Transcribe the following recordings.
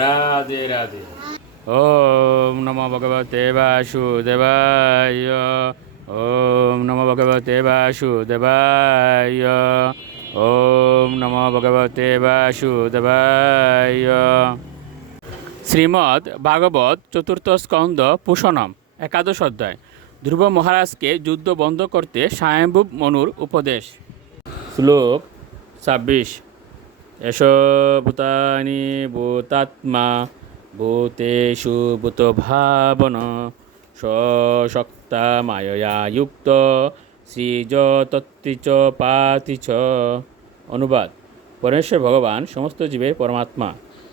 রাধে রাধে। ওম নমো ভগবতে বাসুদেবায়। ওম নমো ভগবতে বাসুদেবায়। ওম নমো ভগবতে বাসুদেবায়। শ্রীমদ্ ভাগবত চতুর্থ স্কন্দ পুষণম একাদশ অধ্যায়। ধ্রুব মহারাজকে যুদ্ধ বন্ধ করতে স্বয়ম্ভূ মনুর উপদেশ। শ্লোক 26। এষ ভূতানি ভূতাত্মা ভূতেষু ভূতভাবন সশক্তা মায়য়া যুক্ত সৃজতত্তি চ পাতি চ। অনুবাদ: পরমেশ্বর ভগবান সমস্ত জীবের পরমাত্মা।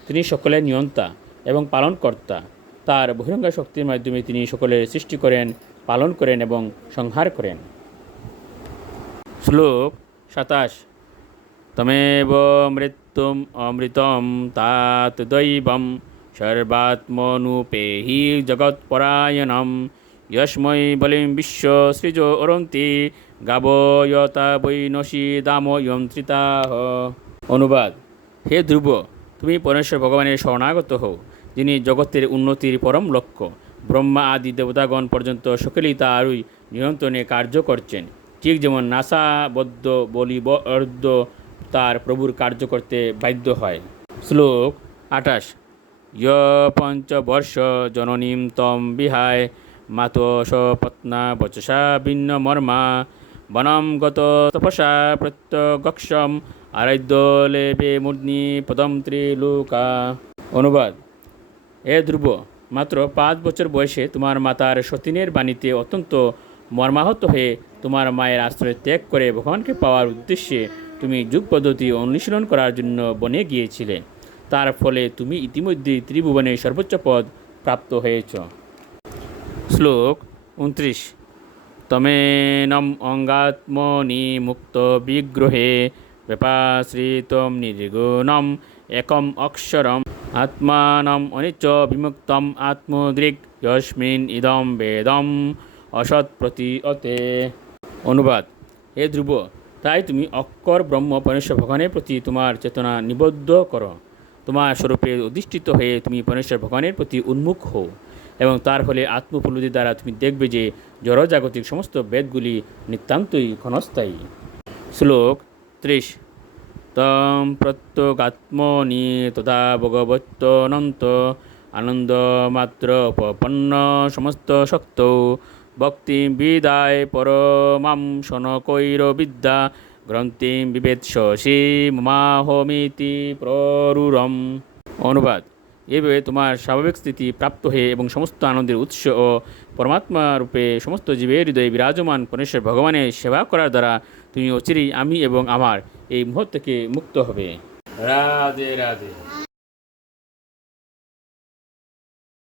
তিনি সকলের নিয়ন্তা এবং পালনকর্তা। তার বহিরঙ্গ শক্তির মাধ্যমে তিনি সকলের সৃষ্টি করেন, পালন করেন এবং সংহার করেন। শ্লোক 27। তমেব মৃত্যুম অমৃতম তাত দৈবম সর্বাত্মনুপেহি জগৎপরায়ণম যস্মৈ বলিম বিশ্ব সৃজো অরন্তি গাবয়তা বৈনসী দাম যন্ত্রিতাহ। অনুবাদ: হে ধ্রুব, তুমি পরমেশ্বর ভগবানের শরণাগত হও, যিনি জগতের উন্নতির পরম লক্ষ্য। ব্রহ্মা আদি দেবতাগণ পর্যন্ত সকলেই তারই নিয়ন্ত্রণে কার্য করছেন। ঠিক যেমন নাসাবদ্ধ বলিবর্দ তার প্রভুর কার্য করতে বাধ্য হয়। শ্লোক 28। য় পঞ্চবর্ষ জননীম তম বিহায় মাতোষ পত্না বচসা ভিন্ন মর্মা বনম গত তপসা প্রত্যগক্ষম আরাধ্য লেবে মূর্ধ্নি পদম ত্রিলোকা। অনুবাদ: হে ধ্রুব, মাত্র 5 বছর বয়সে তোমার মাতার সতীনের বাণীতে অত্যন্ত মর্মাহত হয়ে তোমার মায়ের আশ্রয় ত্যাগ করে ভগবানকে পাওয়ার উদ্দেশ্যে তুমি যুগ পদ্ধতি অনুশীলন করার জন্য বনে গিয়েছিলে। তার ফলে তুমি ইতিমধ্যেই ত্রিভুবনের সর্বোচ্চ পদ প্রাপ্ত হয়েছ। শ্লোক 29। তমেনম অঙ্গাত্মনি মুক্ত বিগ্রহে ব্যপাশ্রিতম নির্গুণম একম অক্ষরম আত্মানম অনিচ্চ বিমুক্তম আত্মদৃক যস্মিন ইদম বেদম অসৎ প্রতীয়তে। অনুবাদ: হে ধ্রুব, তাই তুমি অক্ষর ব্রহ্ম পরমেশ্বর ভগবানের প্রতি তোমার চেতনা নিবদ্ধ করো। তোমার স্বরূপে অধিষ্ঠিত হয়ে তুমি পরমেশ্বর ভগবানের প্রতি উন্মুখ হও এবং তার ফলে আত্মোপলব্ধি দ্বারা তুমি দেখবে যে জড়জাগতিক সমস্ত বেদগুলি নিতান্তই ক্ষণস্থায়ী। শ্লোক 30। তম প্রত্যগাত্মনি তথা ভগবত্যনন্ত আনন্দমাত্র উপপন্ন সমস্ত শক্তৌ ভক্তিম বিদায় পরমাম শনকৈর বিদ্যা গ্রন্থিম বিবেৎসি মমাহমিতি প্ররুরম। অনুবাদ: এভাবে তোমার স্বাভাবিক স্থিতি প্রাপ্ত হয়ে এবং সমস্ত আনন্দের উৎস ও পরমাত্মা রূপে সমস্ত জীবের হৃদয়ে বিরাজমান পরমেশ্বর ভগবানের সেবা করার দ্বারা তুমি অচিরেই আমি এবং আমার এই মোহ থেকে মুক্ত হবে। রাধে রাধে।